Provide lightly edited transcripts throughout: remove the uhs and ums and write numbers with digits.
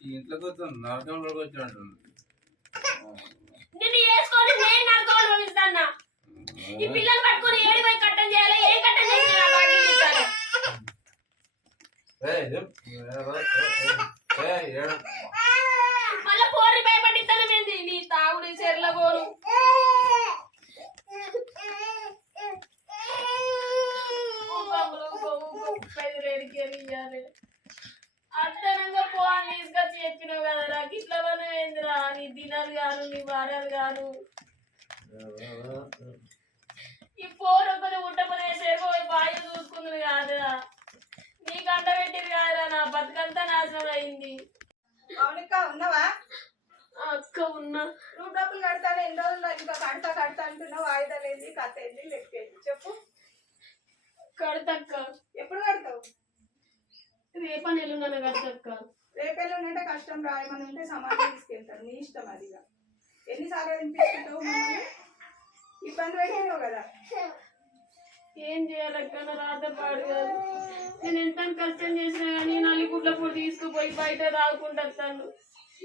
ఇంట్లోకి వచ్చాను నరకంలోకి వచ్చినట్టు నిన్ను వేసుకొని నేను నరకంలో పంపిస్తాను. ఈ పిల్లలు పట్టుకొని ఏడు పోయి కట్టం చేయాలి. ఏం కట్టం చేసి మళ్ళా పోరి భయపడిస్తానమేంది నీ తాగుడి చెర్ల పోరు. అర్థనంగా పోని తీసుకొచ్చి చెప్పినావు కదరా గిట్ల మనం ఏందిరా నీ దినాలు గాను నీ వారాలు గాను ఈ పోరొక్కని ఉట్టపనే సేపు బాగా చూసుకుంది కాదురా నీకు అంట పెట్టింది కాదురా నా బతుకంతా నాశనం అయింది. అవునిక ఉన్నావా? అక్క ఉన్నా. నువ్వు డబ్బులు కడతాను ఎన్ని రోజులు ఇంకా కడతా అంటున్నావు. వాయిదాలు ఏంది కథ ఏంది లెక్కేది చెప్పు. కడతక్క. ఎప్పుడు కడతావు? రేపని ఎల్లుండన కడతక్క. రేపెల్లుంటే కష్టం రాయమని ఉంటే సమాధానం తీసుకెళ్తారు. నీ ఇష్టం అదిగా. ఎన్నిసార్లు తినిపిస్తుంటావు మమ్మల్ని? ఇబ్బంది పెట్టావు కదా. ఏం చేయాలక్క నా రాత పాడు కాదు. నేను ఎంత కష్టం చేసినా కానీ నలుగుట్ల పొడి తీసుకుపోయి బయట రాకుంటాను.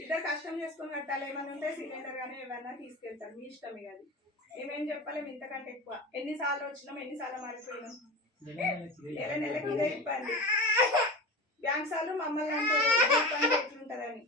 ఇద్దరు కష్టం చేసుకొని కట్టాలి. ఏమైనా ఉంటే సిలిండర్ కానీ ఏమైనా తీసుకెళ్తారు. మీ ఇష్టమే అది. మేమేం చెప్పలేము ఇంతకంటే ఎక్కువ. ఎన్నిసార్లు వచ్చినాం ఎన్నిసార్లు మారిపోయినాం. నెలకి ఇదే ఇబ్బంది. బ్యాంక్ సార్లు మమ్మల్ని అంటే ఇబ్బంది ఎట్లుంటుందని